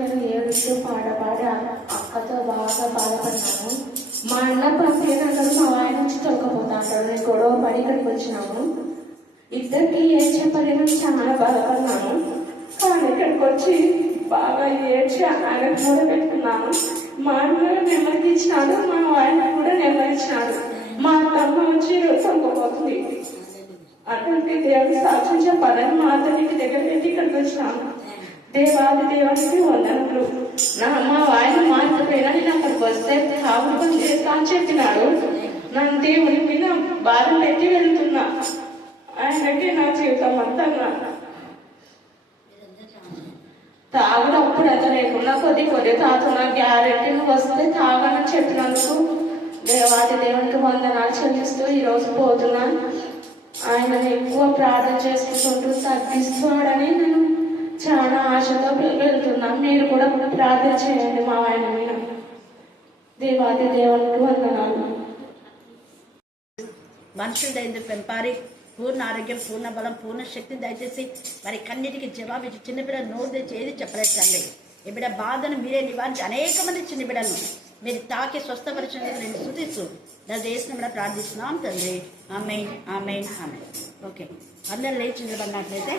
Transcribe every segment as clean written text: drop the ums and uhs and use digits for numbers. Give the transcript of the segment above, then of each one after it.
నేను ఏడుస్తూ పాడి అక్కతో బాగా బాధపడినాను. మా అన్న పేరు మా ఆయన నుంచి తొలకపోతా అంటాడు. నేను గొడవ పడి ఇక్కడికి వచ్చినాము. ఇద్దరికి ఏం చెప్పలేను, చాలా బాధపడినాను. కానీ ఇక్కడికి వచ్చి బాగా ఏడ్చి ఆయన కూడా పెట్టుకున్నాను. మా అన్న నెమ్మది ఇచ్చినాడు, మా ఆయన కూడా నెమ్మది ఇచ్చినాడు. మా అమ్మ వచ్చి తొలకపోతుంది అటువంటి దేవుడి సాక్ష్యం చెప్పాలని మా అతనికి దగ్గర పెట్టి ఇక్కడికి వచ్చినాను. దేవాది దేవుడికి వందనములు. మా ఆయన మారిపోయినా నేను అక్కడికి వస్తే తాగుడు చేస్తా అని చెప్పినాడు. నన్ను దేవుడి మీద బాధ పెట్టి వెళ్తున్నా. ఆయనకి నా జీవితం అంతా తాగుడు అప్పుడు అది లేకుండా కొద్ది తాగుతున్నా. గ్యారెంటీ నువ్వు వస్తే తాగని చెప్పినందుకు దేవాది దేవునికి వందనాలు చెల్లిస్తూ ఈరోజు పోతున్నా. ఆయనను ఎక్కువ ప్రార్థన చేసుకుంటూ తగ్గిస్తాడని నేను చాలా ఆశతో వెళ్తున్నాను. మీరు కూడా ప్రార్థన చేయండి మా ఆయన మీద. దేవాది దేవునికి వందనాలు. మనుషులైంది పెంపారి పూర్ణ ఆరోగ్యం, పూర్ణ బలం, పూర్ణ శక్తిని దయచేసి మరి కన్నిటికి జవాబు ఇచ్చి చిన్నపిల్లలు నోరు తెచ్చి ఏది చెప్పలేదండి. ఈ బిడ్డ బాధను మీరే నివారించి అనేక మంది చిన్న బిడ్డలను మీరు తాకి స్వస్థపరిచినందుకు నేను స్తుతిస్తూ నా దేశం కూడా ప్రార్థిస్తున్నాం తండ్రి. ఆమేన్, ఆమేన్, ఆమేన్. ఓకే, అందరూ లేచి నిలబడినట్లయితే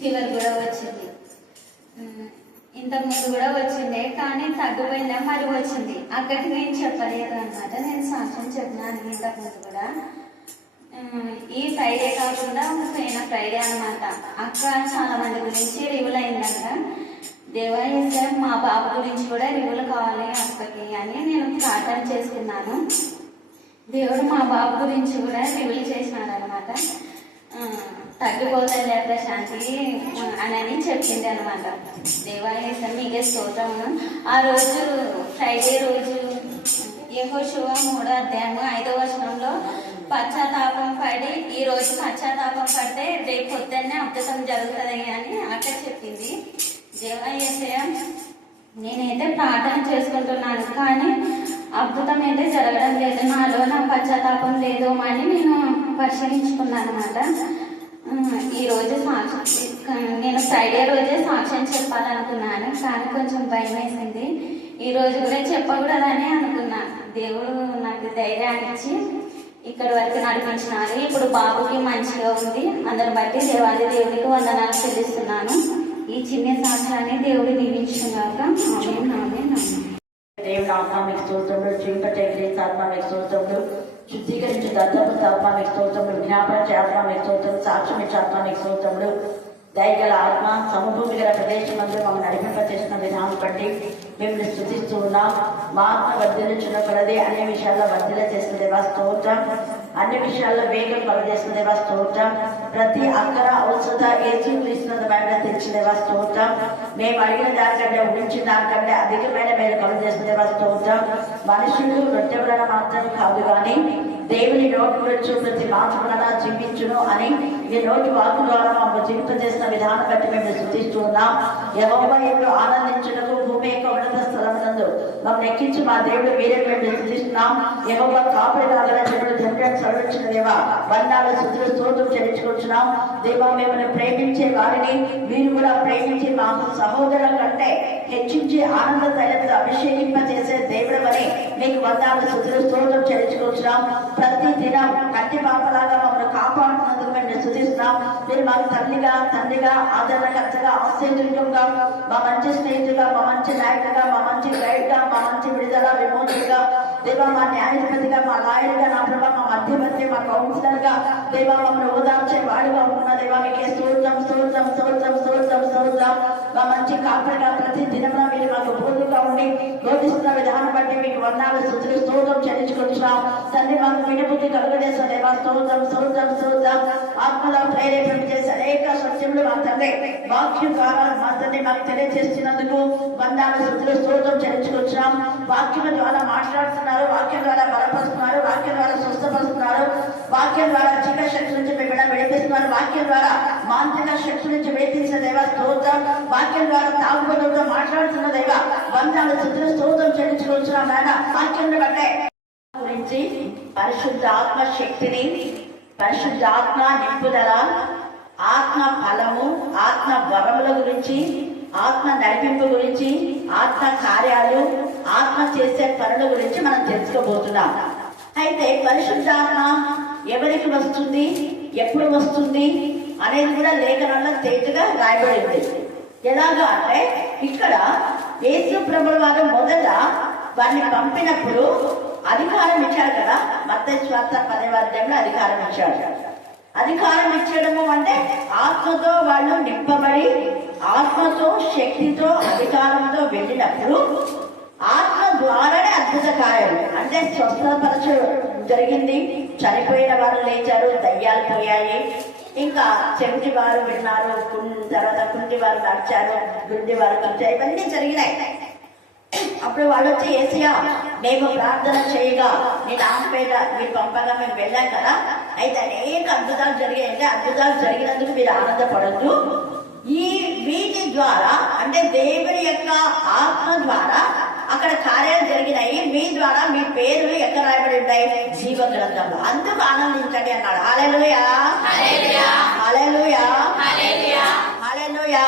ఫీవర్ కూడా వచ్చింది. ఇంతకు ముందు కూడా వచ్చింది, కానీ తగ్గిపోయిందా మరి వచ్చింది. అక్కడికి నేను చెప్పలేదు అన్నమాట. నేను సాక్ష్యం చెప్పినాను ఇంతకు ముందు కూడా. ఈ ఫ్రైడే కాకుండా పోయిన ఫ్రైడే అనమాట. అక్క చాలా మంది గురించి రివ్యూలు అయిందంట. దేవాలయ మా బాబు గురించి కూడా రివ్యూలు కావాలి అక్కకి అని నేను ప్రార్థన చేసుకున్నాను. దేవుడు మా బాబు గురించి కూడా రివ్యూలు చేసినాడు అనమాట. తగ్గిపోతుందిలే ప్రశాంతి అని చెప్పింది అనమాట. దేవాలయ మీకే స్తోత్రము. ఆ రోజు ఫ్రైడే రోజు యెహోషువ 3వ అధ్యాయము 5వ వచనంలో పశ్చాత్తాపం పడి ఈ రోజు పశ్చాత్తాపం పడితే రేపు పొద్దున్నే అద్భుతం జరుగుతుంది అని అక్క చెప్పింది. దేవాలయ నేనైతే ప్రార్థన చేసుకుంటున్నాను, కానీ అద్భుతం అయితే జరగడం లేదు. నాలో నా పశ్చాత్తాపం లేదు అని నేను పరిశీలించుకున్నాను అనమాట. ఈరోజు నేను ఫ్రైడే రోజే సాక్ష్యం చెప్పాలనుకున్నాను, కానీ కొంచెం భయం వేసింది. ఈరోజు కూడా చెప్పకూడదని అనుకున్నాను. దేవుడు నాకు ధైర్యాన్ని ఇచ్చి ఇక్కడి వరకు నడిపించినారు. ఇప్పుడు బాబుకి మంచిగా ఉంది. అందరి బట్టి దేవాది దేవుడికి వందనాలు చెల్లిస్తున్నాను. ఈ చిన్న సాక్ష్యాన్ని దేవుడు దీవించుకున్నాక దేవుడు ఆత్మానికి స్తోత్రములు, చింపటెగిరి ఆత్మానికి స్తోత్రములు, శుద్ధీకరించు దత్తపు ఆత్మానికి స్తోత్రములు, జ్ఞాపకం ఆత్మానికి స్తోత్రం, సాక్ష్యం ఇచ్చే ఆత్మానికి స్తోత్రములు. దయగల ఆత్మ సమభూమి గల ప్రదేశం అందరూ మమ్మల్ని నడిపింపచేసిన విధానం బట్టి మిమ్మల్ని స్థుతిస్తూ ఉన్నాం. మా ఆత్మ వర్ధిల్లుచున్న కొలది అన్ని విషయాల్లో వర్ధిల్ల చేసిన దేవా స్తోత్రం. అన్ని విషయాల్లో వేగం కలుగజేసిన దేవా స్తోత్రం. ప్రతి అక్కర ఔషధ ఏసుక్రీస్తుమైన తెచ్చిన దేవా స్తోత్రం. మేము అడిగిన దానికంటే ఊహించిన దానికంటే అధికమైన మేలు కలుగజేసిన దేవా స్తోత్రం. మనుషులు రొట్టె వలన మాత్రం కాదు కానీ దేవుని నోటి గురించి ప్రతి మాట వలన జీవించును అని ఈ నోటి వాకు ద్వారా మమ్మల్ని జీవింపజేసిన విధానం బట్టి మేము స్థుతిస్తూ ఉన్నాం. యెహోవా యందు ఆనందించుటకు భూమి యొక్క ఉన్నత స్థలమునందు మమ్మల్ని ఎక్కించి మా దేవుడు మీరే మేము స్థుతిస్తున్నాం. యెహోవా కాపురి కాగల జనుడు తండ్రి సర్వించిన దేవా వందనాలు స్తుతులు స్తోత్రం చెల్లించుకుంటున్నాం. దేవా మిమ్మల్ని ప్రేమించే వారిని మీరు కూడా ప్రేమించి మా సహోదరుల కంటే హెచ్చించి ఆనంద తైలతో అభిషేకింపజేసే దేవుడు అని మీకు వందనాలు స్తుతులు స్తోత్రం చెల్లించుకుంటున్నాం. ప్రతి దినం కంటి పాపలాగా మమ్మల్ని కాపాడుతున్నందుకు మేము స్తుతిస్తున్నాం. మీరు మాకు తండ్రిగా ఆదరణకర్తగా ఆశ్చర్యంగా మా మంచి స్నేహితుగా మా మంచి నాయకుడిగా మా మంచి గైడ్ గా మా మంచి విడుదల విమోచకుగా దేవా మా న్యాయాధిపతిగా మా లాయర్గా నా ప్రభావ మా మధ్యవర్తి మా కౌన్సిలర్ గా దేవా మమ్మల్ని ఓదార్చే వాడుగా ఉన్న దేవా మీకే స్తోత్రం స్తోత్రం స్తోత్రం స్తోత్రం స్తోత్రం. మా మంచి కాపరిగా ప్రతి దినంలో మీరు మాకు బోధుగా ఉండి బోధిస్తున్న విధానం బట్టి మీకు వందనాలు స్తుతులు స్తోత్రం చెల్లించుకుంటున్నాం. తండ్రి మాకు వినబుద్ధి కలుగజేసిన దేవా స్తోత్రం స్తోత్రం స్తోత్రం. ఆత్మలో ప్రేరేపణ చేసే అనేక సత్యములు మా తండ్రి వాక్యం ద్వారా మా తండ్రి మాకు తెలియజేస్తున్నందుకు వందనాలు స్తుతులు స్తోత్రం చెల్లించుకుంటున్నాం. వాక్యం ద్వారా మాట్లాడుతున్నారు, వాక్యం ద్వారా బలపరుస్తున్నారు, వాక్యం ద్వారా స్వస్థపరుస్తున్నారు, వాక్యం ద్వారా చీక శక్తి నుంచి మేము విడిపిస్తున్నారు, వాక్యం ద్వారా మాంత్రిక శక్తి నుంచి విడిపించిన దేవా స్తోత్రం. వాక్యం ద్వారా తాగుబోతులతో మాట్లాడుతున్న దేవా వందనాలు స్తుతులు స్తోత్రం చెల్లించుకుంటున్నాం. నాయన వాక్యం బట్టే గురించి పరిశుద్ధ ఆత్మ శక్తిని, పరిశుద్ధ ఆత్మ నింపుదల, ఆత్మ ఫలము, ఆత్మ వరముల గురించి, ఆత్మ నడిపింపు గురించి, ఆత్మ కార్యాలు, ఆత్మ చేసే పనుల గురించి మనం తెలుసుకోబోతున్నాం. అయితే పరిశుద్ధాత్మ ఎవరికి వస్తుంది, ఎప్పుడు వస్తుంది అనేది కూడా లేఖనంలో తేటగా రాయబడింది. ఎలాగా అంటే ఇక్కడ యేసు ప్రభువు వారు మొదట వారిని పంపినప్పుడు అధికారం ఇచ్చాడు కదా. మత్తయి సువార్త 10వ అధ్యాయంలో అధికారం ఇచ్చాడు. అధికారం ఇచ్చడము అంటే ఆత్మతో వాళ్ళు నింపబడి ఆత్మతో, శక్తితో, అధికారంతో వెళ్ళినప్పుడు ఆత్మ ద్వారానే అద్భుత కార్యాలు అంటే స్వస్థపరచ జరిగింది. చనిపోయిన వారు లేచారు, దయ్యాలు పోయాయి, ఇంకా చెవిటి వారు విన్నారు, తర్వాత కుంటి వారు నడిచారు, గుడ్డి వారు నడిచారు, ఇవన్నీ జరిగినాయి. అప్పుడు వాళ్ళు వచ్చి యేసయ్యా మేము ప్రార్థన చేయగా నీ నామపేట మీరు పంపగా మేము వెళ్ళాం కదా, అయితే అనేక అద్భుతాలు జరిగాయి. అంటే అద్భుతాలు జరిగినందుకు మీరు ఆనందపడద్దు. ఈ వీటి ద్వారా అంటే దేవుని యొక్క ఆత్మ ద్వారా అక్కడ కార్యాలు జరిగినాయి. మీ ద్వారా మీ పేర్లు ఎక్కడ రాయబడి ఉంటాయి? జీవ గ్రంథంలో. అందుకు ఆనందించండి అన్నాడు. హల్లెలూయా, హల్లెలూయా, హల్లెలూయా.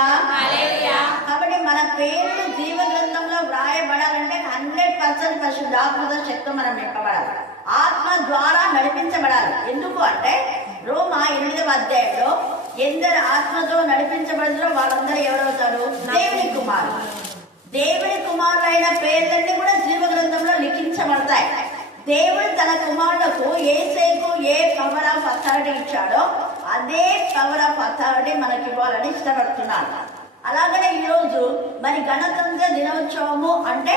కాబట్టి మన పేర్లు జీవ గ్రంథంలో వ్రాయబడాలంటే 100% పరిశుద్ధాత్మతో శక్తి మనం నింపబడాలి, ఆత్మ ద్వారా నడిపించబడాలి. ఎందుకు అంటే రోమా 8వ అధ్యాయంలో ఎందరు ఆత్మతో నడిపించబడుతారో వాళ్ళందరూ ఎవరవుతారు? దేవుని కుమారులు. దేవుని కుమారులైన పేర్లన్నీ కూడా జీవ గ్రంథంలో లిఖించబడతాయి. దేవుడు తన కుమారులకు యేసేకు ఏ పవర్ ఆఫ్ అథారిటీ ఇచ్చాడో అదే పవర్ ఆఫ్ అథారిటీ మనకి ఇవ్వాలని ఇష్టపడుతున్నాడు. అలాగనే ఈరోజు మరి గణతంత్ర దినోత్సవము అంటే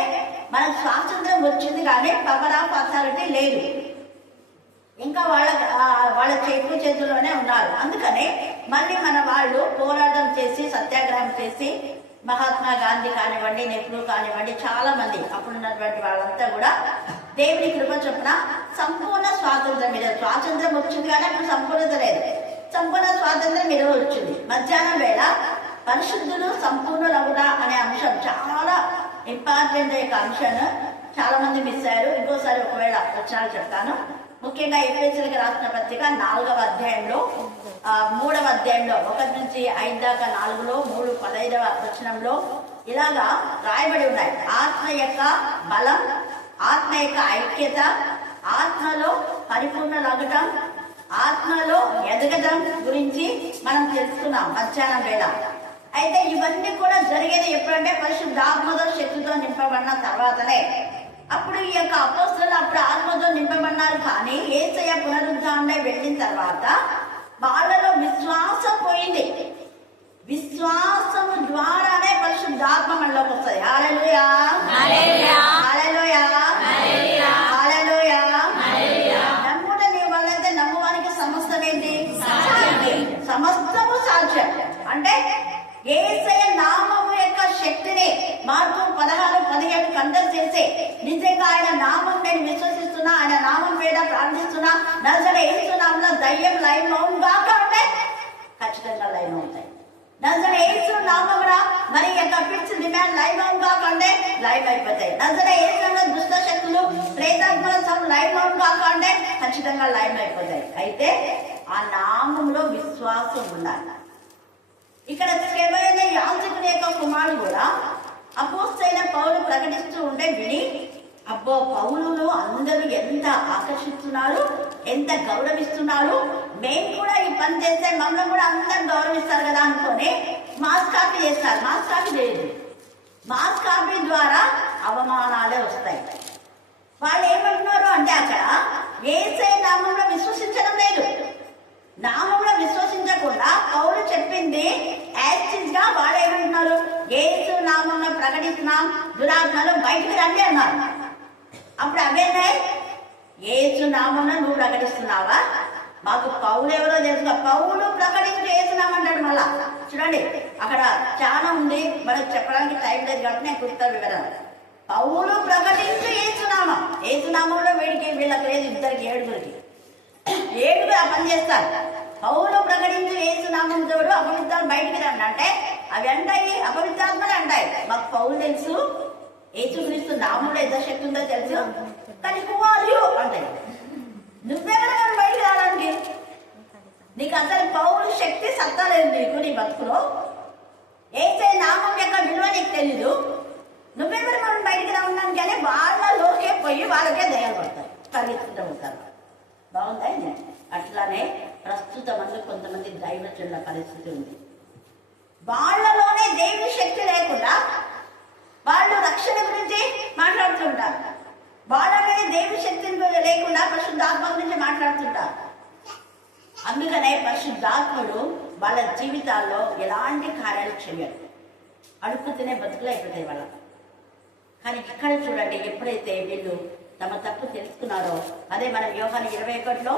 మనకు స్వాతంత్రం వచ్చింది కానీ పవర్ ఆఫ్ అథారిటీ లేదు, ఇంకా వాళ్ళ చేతుల్లోనే ఉన్నారు. అందుకనే మళ్ళీ మన వాళ్ళు పోరాటం చేసి సత్యాగ్రహం చేసి మహాత్మా గాంధీ కానివ్వండి, నెహ్రూ కానివ్వండి, చాలా మంది అప్పుడున్నటువంటి వాళ్ళంతా కూడా దేవుని కృప చొప్పున సంపూర్ణ స్వాతంత్రం మీద స్వాతంత్రం వచ్చింది కానీ అప్పుడు సంపూర్ణత లేదు. సంపూర్ణ స్వాతంత్రం మీద వచ్చింది. మధ్యాహ్నం వేళ పరిశుద్ధులు సంపూర్ణులవుడా అనే అంశం చాలా ఇంపార్టెంట్. యొక్క అంశాన్ని చాలా మంది మిస్ అయ్యారు. ఇంకోసారి ఒకవేళ వచ్చినా చెప్తాను. ముఖ్యంగా ఎఫెసీయులకు రాసిన పత్రిక 4వ అధ్యాయంలో 3వ అధ్యాయంలో 1 నుంచి 5 దాకా 4లో 3 15వ వచనంలో ఇలాగా రాయబడి ఉన్నాయి. ఆత్మ యొక్క బలం, ఆత్మ యొక్క ఐక్యత, ఆత్మలో పరిపూర్ణలగటం, ఆత్మలో ఎదగడం గురించి మనం తెలుసుకున్నాం మధ్యాహ్నం వేళ. అయితే ఇవన్నీ కూడా జరిగేది ఎప్పుడంటే పరిశుద్ధాత్మతో శక్తితో నింపబడిన తర్వాతనే. అప్పుడు ఈ యొక్క అపోస్తలులు అప్పుడు ఆత్మతో నింపబడినారు కానీ యేసయ్య పునరుద్ధారణై వెళ్ళిన తర్వాత వాళ్ళలో విశ్వాసం పోయింది. విశ్వాసము ద్వారానే పరిశుద్ధాత్మ మనలోకి వస్తుంది. హల్లెలూయా, హల్లెలూయా, హల్లెలూయా, హల్లెలూయా. నమ్ముట నీ వల్లైతే నమ్మువానికి సమస్తం ఏంటి? సమస్తము సాధ్యం. అంటే యేసయ్య నామము యొక్క శక్తిని మార్కు 16:17 కండర్ చేసి నిజంగా ఆయన నామం నేను విశ్వసిస్తున్నా, ఆయన నామం పేద ప్రార్థిస్తున్నా, నజరేయుని నామములో దయ్యం లైవ్ అవునుగా అంటే ఖచ్చితంగా లైవ్ అవుతాయి. నజరేయుని నామమున మరి యొక్క పిచ్చి డిమాండ్ లైవ్ అవునుగా అంటే లైవ్ అయిపోతాయి. నజరేయుని దుష్ట శక్తులు ప్రేతాత్మల లైవ్ అవునుగా అంటే ఖచ్చితంగా లైవ్ అయిపోతాయి. అయితే ఆ నామంలో విశ్వాసం ఉండాలి. ఇక్కడ కేవలం యాజకుని యొక్క కుమారుడు కూడా అపోస్తలుడైన పౌలు ప్రకటిస్తూ ఉంటే విని అబ్బో పౌలును అందరూ ఎంత ఆకర్షిస్తున్నారు, ఎంత గౌరవిస్తున్నారు, మేము కూడా ఈ పని చేస్తే మమ్మల్ని కూడా అందరూ గౌరవిస్తారు కదా అనుకొని మాస్ కాపీ చేస్తారు. మాస్ కాపీ చేయదు. మాస్ కాపీ ద్వారా అవమానాలే వస్తాయి. వాళ్ళు ఏమంటున్నారు అంటే అక్కడ యేసయ్య నామంలో విశ్వసించడం లేదు. నామంలో విశ్వసించకుండా పౌలు చెప్పింది యాక్సిస్ గా వాళ్ళు ఏమంటున్నారు? యేసు నామంలో ప్రకటిస్తున్నాం, దురాత్మలు బయటికి రండి అన్నారు. అప్పుడు అవేనాయి యేసు నామంలో నువ్వు ప్రకటిస్తున్నావా? మాకు పౌలు ఎవరో తెలుసు. పౌలు ప్రకటించి యేసునామంటాడు. మళ్ళా చూడండి అక్కడ చాలా ఉంది, మనకు చెప్పడానికి టైం లేదు కాబట్టి నేను కొత్త వివరణ. పౌలు ప్రకటించి యేసునామం, యేసునామంలో వీళ్ళకి లేదు, ఇద్దరికి 7గురికి ఆ పని చేస్తారు. పౌలు ప్రకటించి యేసునామం తోడు అపవిత్రాలు బయటికి రండి అంటే అవి అంటాయి, అపవిత్రాత్మలు అంటాయి. మాకు పౌలు తెలుసు, యేసుక్రీస్తు నామంలో ఎంత శక్తి ఉందో తెలుసు, కానీ హూ ఆర్ యు అంటాయి. నువ్వెవరైనా బయటికి రావడానికి? నీకు అసలు పౌరు శక్తి సత్తా లేదు నీకు నీ బతుకులో. ఏసే నామం యొక్క విలువ నీకు తెలీదు. నువ్వెవరు మనం బయటికి రావడానికి కానీ వాళ్ళలోకే పోయి వాళ్ళకే దయలు పడతారు, పరిగెత్తుకుంటూ ఉంటారు. బాగుందా? అట్లానే ప్రస్తుతం కొంతమంది దైవజనుల పరిస్థితి ఉంది. వాళ్ళలోనే దేవుని శక్తి లేకుండా వాళ్ళు రక్షణ గురించి మాట్లాడుతుంటారు. వాళ్ళలోనే దేవుని శక్తి లేకుండా పరిశుద్ధాత్మ గురించి మాట్లాడుతుంటారు. అందుకనే పరిశుద్ధాత్ముడు వాళ్ళ జీవితాల్లో ఎలాంటి కార్యాలు చేయరు. అడుగు తినే బతుకులు అయిపోతాయి వాళ్ళ. కానీ ఇక్కడ చూడండి, ఎప్పుడైతే వీళ్ళు తమ తప్పు తెలుసుకున్నారో, అదే మనం యోహాను 21లో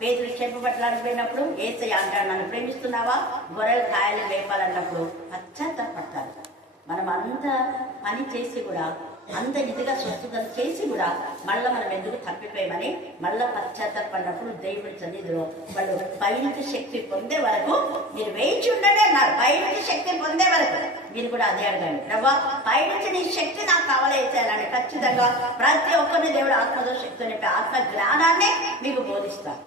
పేతురు చెంపు పట్టడానికి పోయినప్పుడు యేసయ్య అంటాడు, నన్ను ప్రేమిస్తున్నావా, గొర్రెలు కాయలు వేపాలన్నప్పుడు పశ్చాత్తాపడతారు. మనం అంత పని చేసి కూడా, అంత ఇదిగా స్వస్థతలు చేసి కూడా మళ్ళీ మనం ఎందుకు తప్పిపోయామని మళ్ళీ పశ్చాత్తాపడినప్పుడు దేవుడి సన్నిధిలో వాళ్ళు పైనుంచి శక్తి పొందే వరకు మీరు వేచి ఉండండి అన్నారు. పైనుంచి శక్తి పొందే వరకు మీరు కూడా అదే అడగండి, ప్రభా పైనుంచి నీ శక్తి నాకు కావాలేసేయాలని. ఖచ్చితంగా ప్రతి ఒక్కరిని దేవుడు ఆత్మతో శక్తి నింపి ఆత్మ జ్ఞానాన్ని మీకు బోధిస్తారు.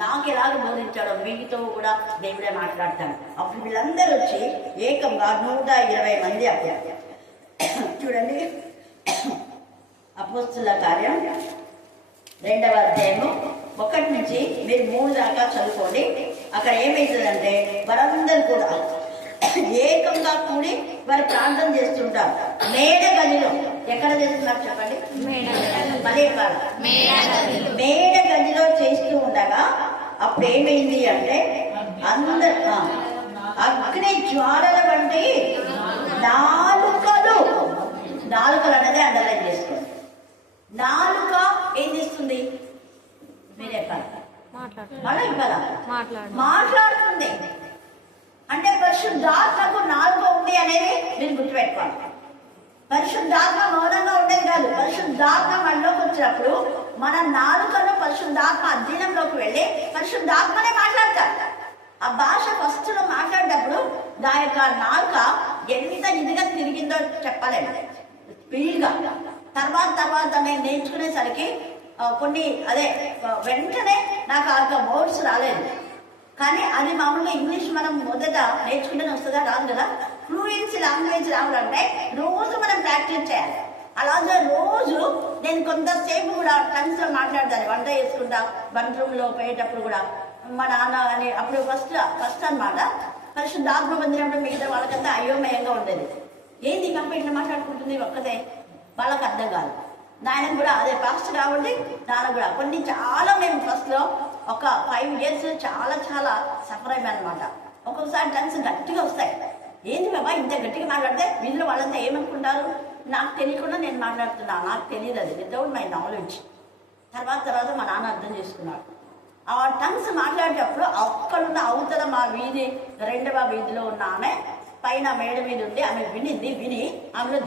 నాకు ఎలాగ బోధించాడో మీతో కూడా దేవుడే మాట్లాడతాను. అప్పుడు వీళ్ళందరూ వచ్చి ఏకంగా 120 మంది అప్పుడు చూడండి, అపోస్తుల కార్యం 2వ అధ్యాయము 1 నుంచి మీరు 3 దాకా చదువుకోండి. అక్కడ ఏమైతుందంటే వారందరూ కూడా ఏకంగా కూడి వారు ప్రార్థన చేస్తుంటారు. మేడ గదిలో. ఎక్కడ చేస్తున్నారు చెప్పండి? మేడ గదిలో చేస్తూ ఉండగా అప్పుడు ఏమైంది అంటే అందరు అగ్ని జ్వాలల వంటి నాలుకలు అనేది అండర్లైన్ చేసుకోండి. నాలుక ఏం చేస్తుంది? మీరే మాట్లాడుతుంది. అంటే పరిశుద్ధాత్మకు నాలుక ఉంది అనేది మీరు గుర్తుపెట్టుకోవాలి. పరిశుద్ధాత్మ మౌనంగా ఉండేది కాదు. పరిశుద్ధాత్మ మనలోకి వచ్చినప్పుడు మన నాలుకను పరిశుద్ధాత్మ అధీనంలోకి వెళ్ళి పరిశుద్ధాత్మనే మాట్లాడతారు. ఆ భాష ఫస్ట్ లో మాట్లాడేటప్పుడు నా యొక్క నాలుక ఎంత ఇదిగా తిరిగిందో చెప్పలేము, స్పీడ్గా. తర్వాత నేను నేర్చుకునేసరికి కొన్ని వెంటనే నాకు ఆ వర్డ్స్ రాలేదు. కానీ అది మామూలుగా ఇంగ్లీష్ మనం మొదట నేర్చుకుంటేనే వస్తుందా, రాదు కదా. ఫ్లూయెన్సీ లాంగ్వేజ్ రావాలంటే రోజు మనం ప్రాక్టీస్ చేయాలి. అలాగే రోజు నేను కొంతసేపు కూడా టంగ్స్ లో మాట్లాడతాను. వంట చేసుకుంటా, వంట రూమ్ లో పోయేటప్పుడు కూడా మా నాన్న అని. అప్పుడు ఫస్ట్ అనమాట పరిశుద్ధాత్మ పొందినప్పుడు మిగతా వాళ్ళకంతా అయోమయంగా ఉండేది. ఏంది కంప్లీట్గా మాట్లాడుకుంటుంది ఒక్కదే, వాళ్ళకి అర్థం కాదు. నాయన కూడా అదే ఫస్ట్ కాబట్టి నాన్న కూడా కొన్ని చాలా మేము ఫస్ట్ లో ఒక 5 years చాలా సఫర్ అయ్యామన్నమాట. ఒక్కొక్కసారి టంగ్స్ గట్టిగా వస్తాయి. ఏంది బాబా ఇంత గట్టిగా మాట్లాడితే వీళ్ళు వాళ్ళంతా ఏమనుకుంటారు, నాకు తెలియకుండా నేను మాట్లాడుతున్నా, నాకు తెలియదు, అది వితౌట్ మై నాలెడ్జ్. తర్వాత మా నాన్న అర్థం చేసుకున్నాడు. ఆ టంగ్స్ మాట్లాడేటప్పుడు అక్కడున్న అవతల మా వీధి 2వ వీధిలో ఉన్న ఆమె పైన మేడ మీద ఉండి ఆమె విని ఆమెలో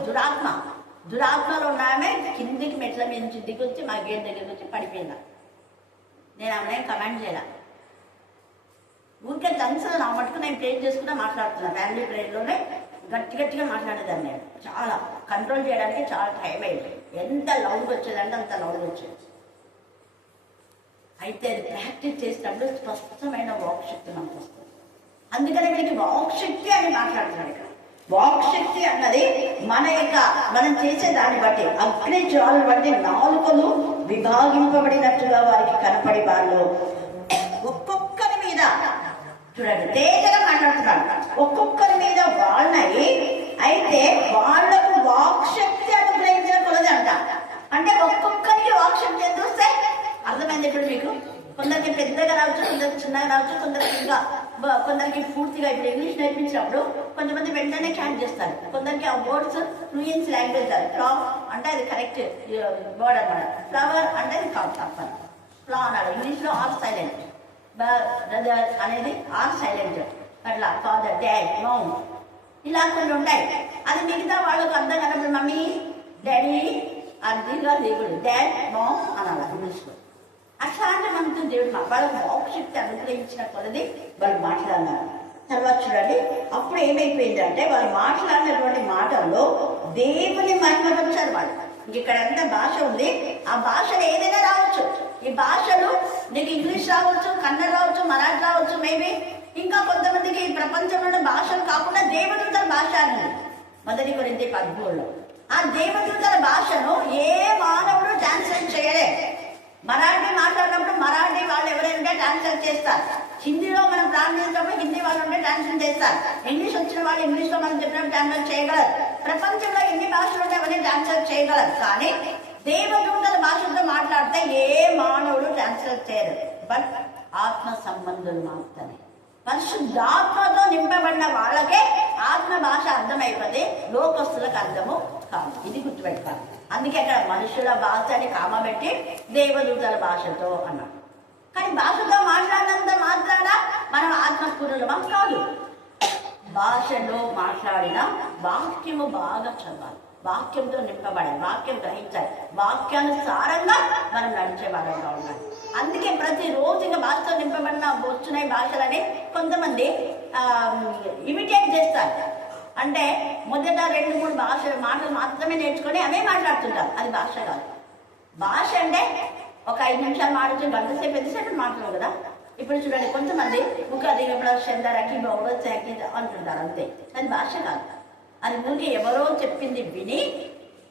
దురాత్మలో ఉన్న ఆమె కిందికి మెట్ల మీద నుంచి దిగొచ్చి మా గేట్ దగ్గరికి వచ్చి పడిపోయిందా. నేను ఆమె కమాండ్ చేయాల, ఊరికే టంగ్స్ నా మటుకు నేను ప్రేర్ చేసుకున్నా మాట్లాడుతున్నా. ఫ్యామిలీ ప్రేయర్లోనే గట్టిగా మాట్లాడేదాన్ని. నేను చాలా కంట్రోల్ చేయడానికి చాలా టైం అయింది. ఎంత లౌడ్గా వచ్చేదంటే అంత లౌడ్గా వచ్చేది. అయితే అది ప్రాక్టీస్ చేసినప్పుడు స్పష్టమైన వాక్శక్తి మనకు వస్తుంది. అందుకని వీరికి వాక్శక్తి అని మాట్లాడుతున్నాడు. ఇక్కడ వాక్శక్తి అన్నది మనం చేసే దాన్ని బట్టి అగ్ని జ్వాలను బట్టి నాలుకలు విభాగింపబడినట్టుగా వారికి కనపడి వాళ్ళు ఒక్కొక్కరి మీద చూడండి తేజగా మాట్లాడుతున్నాడు. ఒక్కొక్కరి మీద వాళ్ళని అయితే వాళ్లకు వాక్శక్తి అనుగ్రహించిన కొలది అంట. అంటే ఒక్కొక్కరికి వాక్శక్తి ఎంత వస్తాయి అర్థమైంది ఇప్పుడు మీకు? కొందరికి పెద్దగా రావచ్చు, కొందరికి చిన్నగా రావచ్చు, కొందరికి పూర్తిగా. ఇప్పుడు ఇంగ్లీష్ నేర్పించినప్పుడు కొంతమంది వెంటనే క్యాచ్ చేస్తారు. కొందరికి ఆ వర్డ్స్ ఫ్లూయెన్సీ లాంగ్వేజ్. ఫ్లవర్ అంటే అది కరెక్ట్ వర్డ్ అనమాట. ఫ్లవర్ అంటే అది కాదు, తప్పని. ఫ్లా అన్నాడు ఇంగ్లీష్లో ఆర్ సైలెంట్, బ్రదర్ అనేది ఆర్ సైలెంట్. అట్లా ఫాదర్, డాడ్, మామ్ ఇలా కొన్ని ఉంటాయి. అది మిగతా వాళ్ళకు అర్థం కానప్పుడు మమ్మీ, డాడీ అది దిగుడు, డాడ్, మామ్ అనాలి ఇంగ్లీష్లో. అట్లాంటి మనతో దేవుడు వాళ్ళకి వాక్శక్తి అనుగ్రహించిన కొలది వాళ్ళు మాట్లాడినారు. తర్వాత చూడండి అప్పుడు ఏమైపోయిందంటే వాళ్ళు మాట్లాడినటువంటి మాటల్లో దేవుని మహిమపరిచారు. వాళ్ళు ఇక్కడ ఎంత భాష ఉంది, ఆ భాషలు ఏదైనా రావచ్చు. ఈ భాషలు నీకు ఇంగ్లీష్ రావచ్చు, కన్నడ రావచ్చు, మరాఠీ రావచ్చు, మేబీ ఇంకా కొంతమందికి ఈ ప్రపంచంలో భాషలు కాకుండా దేవదూతల భాష అని 1 కొరింథీ 13లో ఆ దేవదూతల భాషను ఏ మానవుడు ట్రాన్స్లేట్ చేయలే. మరాఠీ మాట్లాడినప్పుడు మరాఠీ వాళ్ళు ఎవరైనా ఉంటే ట్రాన్స్లేట్ చేస్తారు. హిందీలో మనం ప్రార్థించినప్పుడు హిందీ వాళ్ళు ఉంటే ట్రాన్స్లేట్ చేస్తారు. ఇంగ్లీష్ వచ్చిన వాళ్ళు ఇంగ్లీష్ లో మనం చెప్పినప్పుడు ట్రాన్స్లేట్ చేయగలరు. ప్రపంచంలో ఎన్ని భాషలు ఉంటే అవన్నీ ట్రాన్స్లేట్ చేయగలరు. కానీ దేవదూతల భాషతో మాట్లాడితే ఏ మానవుడు ట్రాన్స్లేట్ చేయరు. బట్ ఆత్మ సంబంధులు మాత్రమే. పరిశుద్ధాత్మతో నింపబడిన వాళ్ళకే ఆత్మ భాష అర్థమైపోతే లోకస్తులకు అర్థము కాదు. ఇది గుర్తుపెట్టుకోవాలి. అందుకే అక్కడ మనుషుల భాష అని కామబెట్టి దేవదూతల భాషతో అన్నాడు. కానీ భాషతో మాట్లాడినంత మాత్రాన మనం ఆత్మస్ఫూర్తులమా కాదు. భాషలో మాట్లాడిన వాక్యము బాగా చదవాలి, వాక్యంతో నింపబడాలి, వాక్యం గ్రహించాలి, వాక్యానుసారంగా మనం నడిచే వాళ్ళగా ఉండాలి. అందుకే ప్రతిరోజు ఇంకా భాషతో నింపబడిన వస్తున్నాయి భాషలని కొంతమంది ఇమిటేట్ చేస్తారు. అంటే మొదట 2-3 మాటలు మాత్రమే నేర్చుకొని అవే మాట్లాడుతుంటారు. అది భాష కాదు. భాష అంటే ఒక 5 నిమిషాలు మాట్లాడుతూ గంటసేపు ఎంతసేపు మాట్లాడు కదా. ఇప్పుడు చూడండి, కొంతమంది చందరకి బౌడకి అంటుంటారు, అంతే. అది భాష కాదు. అది ఊరికి ఎవరో చెప్పింది విని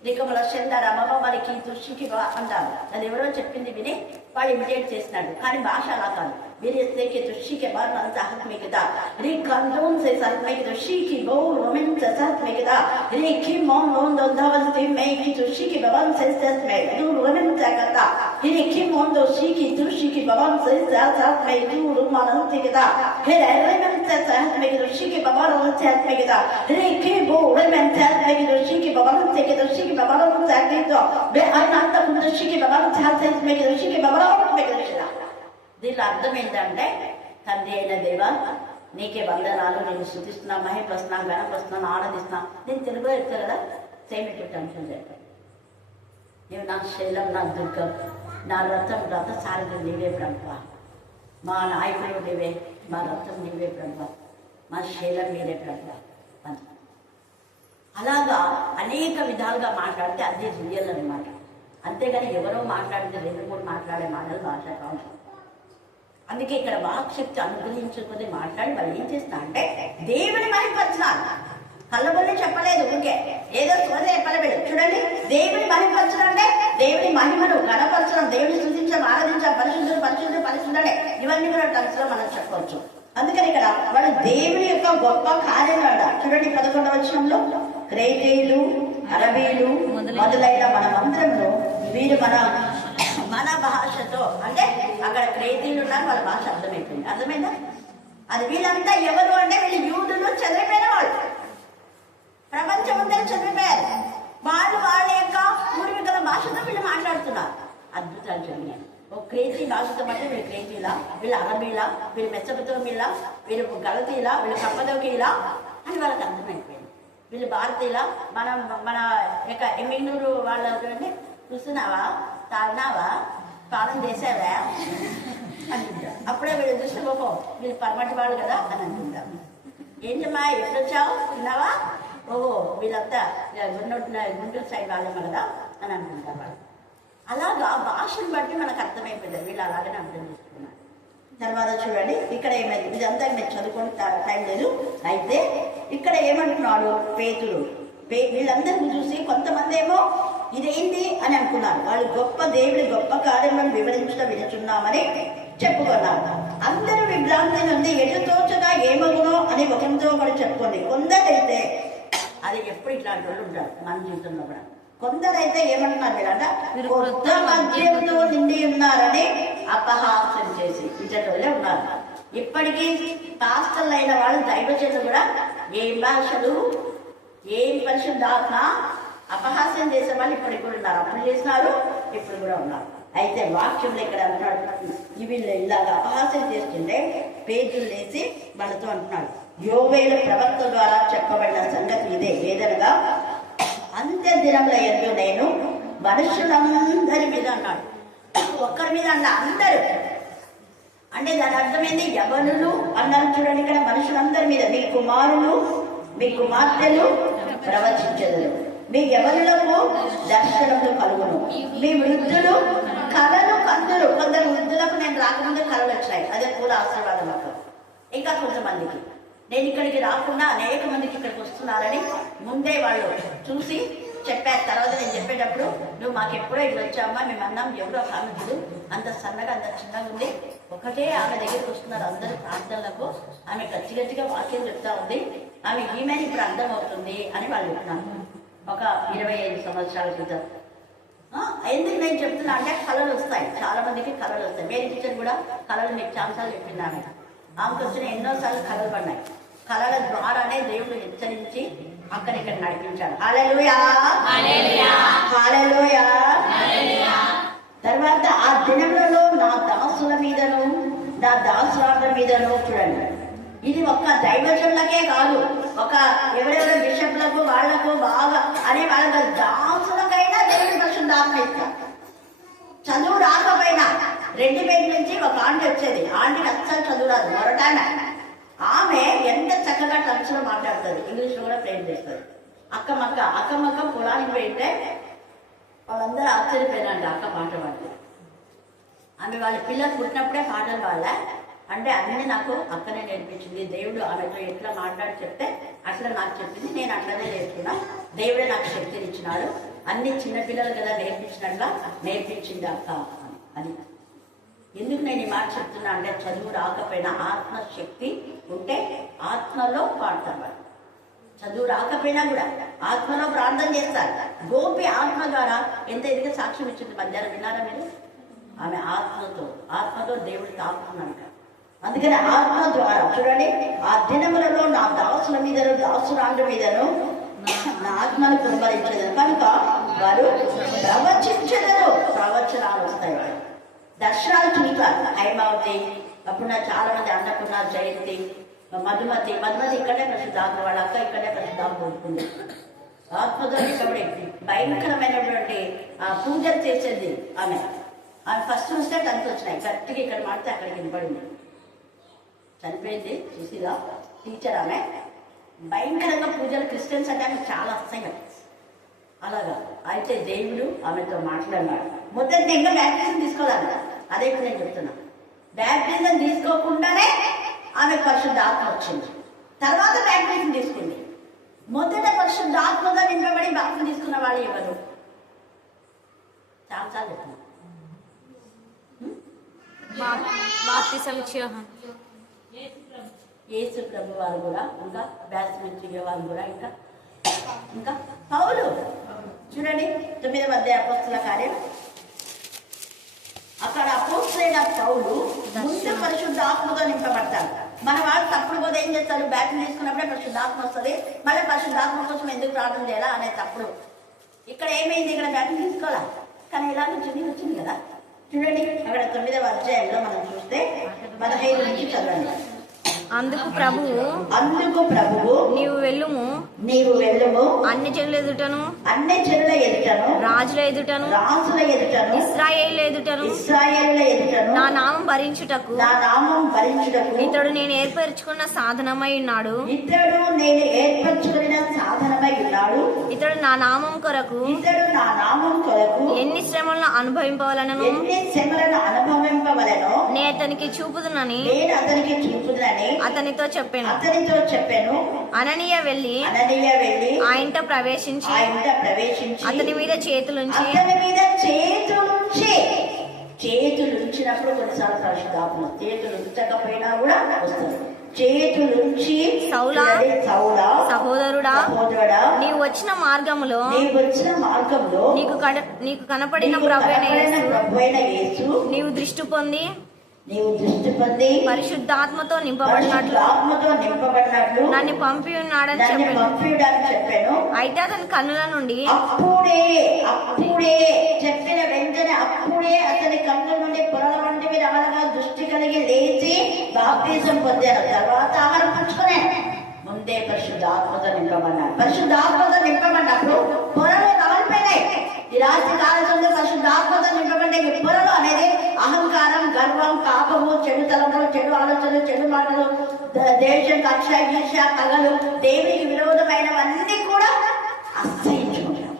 రికమల చందర మరికి తుషికి అంటారు. అది ఎవరో చెప్పింది విని వాళ్ళు ఇమిటేట్ చేసినాడు. కానీ భాష అలా కాదు. వీరేస్తే తుషి के बार मन चाहत में किदा री कंदोन से साथ में किदा शी की गो रोमन से साथ में किदा री की मौन मौन दोधावस ती में की तुषी की बवन से साथ में दू रोमन चाहता री की मौन दो शी की तुषी की बवन से साथ में दू रोमन से किदा हे रोमन से साथ में की तुषी की बवन से साथ में किदा री की गो रोमन साथ में की तुषी की बवन से की तुषी की बवन से किदा बे अनंत तुषी की बवन साथ में की तुषी की बवन में किदा. దీని అర్థం ఏంటంటే, తండ్రి అయిన దేవా నీకే వందనాలు, నేను స్తుతిస్తున్నా, మహిమపరుస్తున్నా, గణపరుస్తున్నా, ఆనందిస్తున్నా. నేను తెలుగులో చెప్తా కదా, సేమ్ ఇటు అంశం చెప్పాను. నీవు నా శైలం, నా దుర్గం, నా రథ సారథి నీవే ప్రభువా, మా నాయకుడు నీవే, మా రథం నీవే ప్రభువా, మా శైలం మీరే ప్రభువా. అలాగా అనేక విధాలుగా మాట్లాడితే అదే రియల్ అనమాట. అంతేగాని ఎవరో మాట్లాడితే 2-3 మాట్లాడే మాటలు భాష కాదు. అందుకే ఇక్కడ వాక్శక్తి అనుగ్రహించుకుని మాట్లాడి వాళ్ళు ఏం చేస్తా అంటే దేవుని మహిమపరచాలి. కళ్ళబొల్లి చెప్పలేదు, ఊరికే ఏదో సోద చెప్పలేదు. చూడండి, దేవుని మహిమపరచడం అంటే దేవుని మహిమను గణపరచడం, దేవుని స్తుతించడం, ఆరాధించడం, పరిశుద్ధుడు పరిశుద్ధుడు పరిశుద్ధుడే, ఇవన్నీ కూడా టన్స్ లో మనం చెప్పవచ్చు. అందుకని ఇక్కడ వాడు దేవుని యొక్క గొప్ప కార్యం అన్నారు. చూడండి 11వ వచనంలో క్రేతీయులు, అరబీలు మొదలైన మనమందరంలో వీరు మన భాషతో, అంటే అక్కడ క్రేతీయులు ఉన్నారు, వాళ్ళ భాష అర్థమైపోయింది. అర్థమైందా? అది వీళ్ళంతా ఎవరు అంటే వీళ్ళు యూదులు, చదివిపోయిన వాళ్ళు, ప్రపంచం అందరూ చదివిపోయారు. వాళ్ళు వాళ్ళ యొక్క పూర్వీకుల భాషతో వీళ్ళు మాట్లాడుతున్నారు. అద్భుతాలు జరిగినాయి. ఒక క్రేతీ భాషతో బట్టి వీళ్ళు క్రేతీలా, వీళ్ళు అరబీలా, వీళ్ళు మెసపతోమిలా, వీళ్ళు గలతీలా, వీళ్ళు కప్పదోకీలా అని వాళ్ళకి అర్థమైపోయింది. వీళ్ళు భారతీయులా, మన యొక్క ఎమ్మిగ్నూరు వాళ్ళ చూస్తున్నావా, తాగినావా, పాలన చేసావా అంటుంటారు. అప్పుడే వీళ్ళు చూసిపోకో వీళ్ళు పరమటి వాళ్ళు కదా అని అంటుంటాం. ఏంటమ్మా ఎప్పుడు వచ్చావు, తిన్నావా, ఓహో వీళ్ళంతా గుంటూరు సైడ్ వాళ్ళేమో కదా అని అనుకుంటారు వాళ్ళు. అలాగా భాషను బట్టి మనకు అర్థమైపోయింది. వీళ్ళు అలాగనే అర్థం చేసుకున్నారు. తర్వాత చూడండి ఇక్కడ ఏమైంది, ఇదంతా మీరు చదువుకొని టైం లేదు. అయితే ఇక్కడ ఏమంటున్నాడు పేతురు, వీళ్ళందరినీ చూసి కొంతమంది ఏమో ఇదేంటి అని అనుకున్నారు. వాళ్ళు గొప్ప దేవుడి గొప్ప కార్యములను వివరించడం వినుచున్నామని చెప్పుకున్నారు. అందరూ విభ్రాంతి నుండి ఎటు తోచగా ఏమగునో అని ఒకరితో కూడా చెప్పుకోండి. కొందరైతే అది ఎప్పుడు ఇట్లాంటి వాళ్ళు ఉంటారు మన జీవితంలో కూడా. కొందరైతే ఏమంటున్నారు వీళ్ళంట, కొత్త మద్యంతో నిండి ఉన్నారని అపహాస్యం చేసి ఇచ్చటోళ్ళే ఉన్నారు. ఇప్పటికీ పాస్టర్లు అయిన వాళ్ళు దైవజనులు కూడా ఏం భాషలు, ఏం పరిశుద్ధాత్మ అపహాస్యం చేసే వాళ్ళు ఇప్పుడు ఉన్నారు. అప్పుడు చేసినారు, ఇప్పుడు కూడా ఉన్నారు. అయితే వాక్యంలో ఇక్కడ అంటున్నాడు, వీళ్ళు ఇలాగా అపహాస్యం చేస్తుంటే పేజీలు వేసి వాళ్ళతో అంటున్నాడు, యోవేలు ప్రవక్త ద్వారా చెప్పబడిన సంగతి ఇదే, ఏదనగా అంత్య దినముల యందు నేను మనుషులందరి మీద అన్నాడు. ఒక్కరి మీద అన్న అందరూ అంటే దాని అర్థమైంది యవనులు అన్నారు. చూడండి ఇక్కడ మనుషులందరి మీద, మీ కుమారులు మీ కుమార్తెలు ప్రవచించెదరు, మీ యవనులకు దర్శనములు కలుగును, మీ వృద్ధులు కళలు కందులు. కొందరు వృద్ధులకు నేను రాకముందు కళలు వచ్చాయి, అదే పూల ఆశీర్వాదం అక్కడ. ఇంకా కొంతమందికి నేను ఇక్కడికి రాకుండా అనేక మందికి ఇక్కడికి వస్తున్నారని ముందే వాళ్ళు చూసి చెప్పారు. తర్వాత నేను చెప్పేటప్పుడు నువ్వు మాకు ఎప్పుడో ఇల్లు వచ్చామా, మేము అన్నాం ఎవరో ఒక ఆమె చూడు అంత సన్నగా అంత చిన్నగా ఉంది, ఒకటే ఆమె దగ్గరికి వస్తున్నారు అందరూ ప్రార్థనలకు, ఆమె గట్టి గట్టిగా వాక్యం చెప్తా ఉంది, ఆమె ఈమె ఇప్పుడు అర్థం అవుతుంది అని వాళ్ళు చెప్తున్నారు. ఒక 25 సంవత్సరాల క్రితం. ఎందుకు నేను చెప్తున్నా అంటే కళలు వస్తాయి, చాలా మందికి కళలు వస్తాయి. మేరీ టీచర్ కూడా కళలు మీకు చాలాసార్లు చెప్పింది. ఆమెకు వచ్చిన ఎన్నోసార్లు కళలు పడినాయి. కళల ద్వారానే దేవుడు హెచ్చరించి అక్కడిక్కడ నడిపించాడు. హల్లెలూయా, హల్లెలూయా. తర్వాత ఆ దినములలో నా దాసుల మీదను నా దాసురాల మీదను, చూడండి ఇది ఒక్క దైవజనులకే కాదు, ఒక ఎవరెవరో బిషప్లకు వాళ్లకు బాగా అనే వాళ్ళ దాసులకైనా దేవుడి పరిశుద్ధాత్మ ఇస్తారు. చదువు రాకపోయినా 2 పేజీ నుంచి ఒక ఆంటీ వచ్చేది, ఆంటీకి అస్సలు చదువు రాదు, మొరటాన ఆమె ఎంత చక్కగా టచ్ లో మాట్లాడుతుంది, ఇంగ్లీష్ లో కూడా ప్రేమ్ చేస్తుంది. అక్కమ్మక్క పొలానికి పోయింటే వాళ్ళందరూ ఆశ్చర్యపోయినారు అక్క పాట పాడుతుంది. ఆమె వాళ్ళ పిల్లలు పుట్టినప్పుడే పాటలు పాడలే అంటే అన్నీ నాకు అక్కనే నేర్పించింది. దేవుడు ఆమెతో ఎట్లా మాట్లాడి చెప్తే అట్లా నాకు చెప్పింది, నేను అట్లనే నేర్చుకున్నా. దేవుడే నాకు శక్తిని ఇచ్చినాడు, అన్ని చిన్నపిల్లలు కదా నేర్పించినట్లా నేర్పించింది అక్క అని. ఎందుకు నేను ఈ మాట చెప్తున్నా అంటే చదువు రాకపోయినా ఆత్మశక్తి ఉంటే ఆత్మలో పాడతారు. చదువు రాకపోయినా కూడా ఆత్మలో ప్రార్థన చేస్తారు. గోపి ఆత్మ ద్వారా ఎంత ఎదిగా సాక్ష్యం ఇచ్చింది మధ్యాహ్నం, విన్నారా మీరు? ఆమె ఆత్మతో దేవుడు తాకుతున్నాడు. అందుకని ఆత్మ ద్వారా చూడండి, ఆ దినములలో నా దాసుల మీదను దాసురాండ్ర మీదను నా ఆత్మను కుమ్మరించదు కనుక వారు ప్రవచించలేరు. ప్రవచనాలు వస్తాయి, వారు దర్శనాలు చూస్తారు. హైమావతి అప్పుడు నాకు చాలా మంది అన్నకున్న జయంతి, మధుమతి ఇక్కడే ప్రసిద్ధాత్మ, వాళ్ళ అక్క ఇక్కడే ప్రసిద్ధాత్మ కోరుకుంది. ఆత్మతో ఇక్కడ భయంకరమైనటువంటి పూజలు చేసేది ఆమె. ఫస్ట్ వస్తే 10th వచ్చినాయి, గట్టిగా ఇక్కడ మాడితే అక్కడికి వినపడింది. చనిపోయింది సుశీల టీచర్, ఆమె భయంకరంగా పూజలు క్రిస్టియన్స్ అంటే ఆమె చాలా అసహ్యం. అలాగా అయితే దేవుడు ఆమెతో మాట్లాడినాడు. మొదటి ఇంకా బ్యాప్టిజం తీసుకోవాలి, అదే ఇప్పుడు నేను చెప్తున్నా. బ్యాప్టిజం తీసుకోకుండానే ఆమె పరిశుద్ధ ఆత్మ వచ్చింది, తర్వాత బ్యాప్టిజం తీసుకుంది. మొదట పరిశుద్ధ ఆత్మగా నింపబడి బాప్తిజం తీసుకున్న వాళ్ళు ఎవరు? చాలాసార్లు చెప్తున్నా. యేసు ప్రభు వారు కూడా, ఇంకా బ్యాప్టిజం వాళ్ళు కూడా, ఇంకా పౌలు చూడండి 9వ అధ్యాయ అపోస్తల కార్యం. అక్కడ అపోస్తలుడైన పౌలు ముందు పరిశుద్ధాత్మతో నింపబడతారు. మన వాళ్ళు తప్పుడు పోతే ఏం చేస్తారు, బ్యాప్టిజం తీసుకున్నప్పుడే పరిశుద్ధాత్మ వస్తుంది, మళ్ళీ పరిశుద్ధాత్మ కోసం ఎందుకు ప్రార్థన చేయాలా అనే తప్పుడు. ఇక్కడ ఏమైంది, ఇక్కడ బ్యాప్టిజం తీసుకోవాలా, కానీ ఇలా వచ్చింది కదా. చూడండి అక్కడ 9వ అధ్యాయంలో మనం చూస్తే 15 నుంచి చదవండి. అందుకు ప్రభువు నీవు వెళ్ళుము అన్ని జనుల ఎదుటను రాజుల ఎదుటను ఇశ్రాయేలు ఎదుటను నా నామం భరించుటకు ఇతడు నేను ఏర్పరచుకున్న సాధనమై ఉన్నాడు. ఇతడు నా నామం కొరకు ఎన్ని శ్రమలను అనుభవింపవలనను నేను అతనికి చూపుదునని అతనితో చెప్పాను. అననీయ వెళ్ళి ఆ ఇంట ప్రవేశించి అతని మీద చేతులుంచి చేతులుంచినప్పుడు కొన్నిసార్లు పరిశుద్ధాత్మ చేతులు ఉంచకపోయినా కూడా వస్తుంది. చేతులుంచి సౌలా సహోదరుడా నీవు వచ్చిన మార్గములో నీకు కనపడిన ప్రభువైన యేసు నీవు దృష్టి పొంది పరిశుద్ధాత్మతో నింపబడినట్లు నన్ను పంపి ఉన్నాడని చెప్పాను. అయితే అతని కన్నుల నుండి అప్పుడే చెప్పిన వెంటనే అతని కన్నుల నుండి పొరల వంటివి రాలగా దృష్టి కలిగి లేచి బాప్తిజం పొందారు. తర్వాత ఆహారం పంచుకునే ముందే పరిశుద్ధాత్మతో నింపమన్నారు. పరిశుద్ధాత్మతో నింపమన్నప్పుడు పొరలు రాలిపోయినాయి. ఈ రాత్రి కాలంలో పరిశుద్ధాత్మతో నింపబడ్డ ఈ పొరలు అనేది అహంకారం, గర్వం, పాపము, చెడు తలంపులు, చెడు ఆలోచనలు, చెడు మాటలు, దేశం, కక్ష, ఈర్ష్య, కళలు, దేవునికి విరోధమైనవన్నీ కూడా అసహించుకుంటారు.